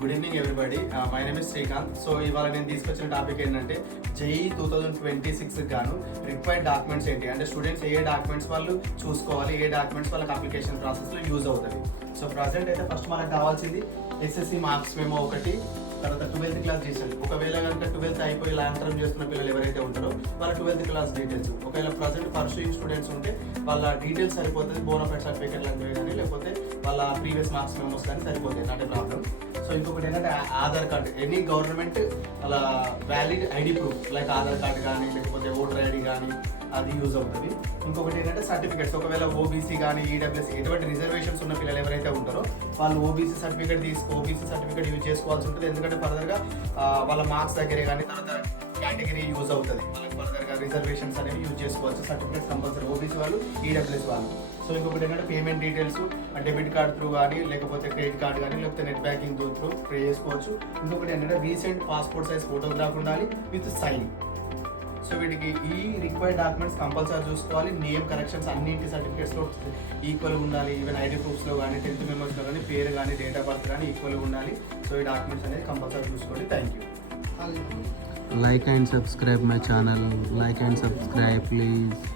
Good evening everybody. My name is Srikanth. So ఇవాళ నేను తీసుకొచ్చిన టాపిక్ ఏంటంటే జేఈ 2026 గాను రిక్వైర్డ్ డాక్యుమెంట్స్ ఏంటి, అంటే స్టూడెంట్స్ ఏ డాక్యుమెంట్స్ వాళ్ళు చూసుకోవాలి, ఏ డాక్యుమెంట్స్ వాళ్ళకి అప్లికేషన్ ప్రాసెస్లో యూజ్ అవుతుంది. సో ప్రజెంట్ అయితే ఫస్ట్ మనకు కావాల్సింది ఎస్ఎస్సి మార్క్స్ మేము ఒకటి, తర్వాత 12th క్లాస్ డీటెయిల్స్. ఒకవేళ కనుక 12th అయిపోయి లాంతరం చేస్తున్న పిల్లలు ఎవరైతే ఉంటారో వాళ్ళ 12th క్లాస్ డీటెయిల్స్. ఒకవేళ ప్రజెంట్ పర్సూయింగ్ స్టూడెంట్స్ ఉంటే వాళ్ళ డీటెయిల్స్ సరిపోతుంది, బోనఫైడ్ సర్టిఫికేట్ లాంటివి కానీ లేకపోతే వాళ్ళ ప్రీవియస్ మార్క్స్ మెమోస్ కానీ సరిపోతాయి, నాట్ ఏ ప్రాబ్లం. సో ఇంకొకటి ఏంటంటే ఆధార్ కార్డ్, ఎనీ గవర్నమెంట్ అలా valid ID proof like Aadhaar card కానీ లేకపోతే ఓటర్ ఐడి కానీ అది యూజ్ అవుతుంది. ఇంకొకటి ఏంటంటే సర్టిఫికేట్స్, ఒకవేళ ఓబీసీ కానీ ఈడబ్ల్యూఎస్ ఎటువంటి రిజర్వేషన్స్ ఉన్న పిల్లలు ఎవరైతే ఉంటారో వాళ్ళు ఓబీసీ సర్టిఫికేట్ యూజ్ చేసుకోవాల్సి ఉంటుంది. ఎందుకంటే ఫర్దర్గా వాళ్ళ మార్క్స్ దగ్గరే కానీ తర్వాత కేటగిరీ యూజ్ అవుతుంది, వాళ్ళకి ఫర్దర్గా రిజర్వేషన్స్ అనేవి యూజ్ చేసుకోవచ్చు. సర్టిఫికేట్స్ కంపల్సరీ ఓబీసీ వాళ్ళు, ఈడబ్ల్యూఎస్ వాళ్ళు. సో ఇంకొకటి ఏంటంటే payment details debit card through కానీ లేకపోతే క్రెడిట్ కార్డ్ కానీ లేకపోతే నెట్ బ్యాంకింగ్ త్రూ పే చేసుకోవచ్చు. ఇంకొకటి ఏంటంటే రీసెంట్ పాస్పోర్ట్ సైజ్ ఫోటోగ్రాఫ్ ఉండాలి విత్ సైన్. సో వీటికి ఈ రిక్వైర్డ్ డాక్యుమెంట్స్ కంపల్సరీ చూసుకోవాలి. నేమ్ కరెక్షన్స్ అన్నింటి సర్టిఫికేట్స్లో ఈక్వల్గా ఉండాలి. ఈవెన్ ఐడి ప్రూఫ్స్లో కానీ 10th మెంబర్స్లో కానీ పేరు కానీ డేట్ ఆఫ్ బర్త్ కానీ ఈక్వల్గా ఉండాలి. సో ఈ డాక్యుమెంట్స్ అనేది కంపల్సరీ చూసుకోండి. Thank you. Like and subscribe my channel. Like and subscribe please.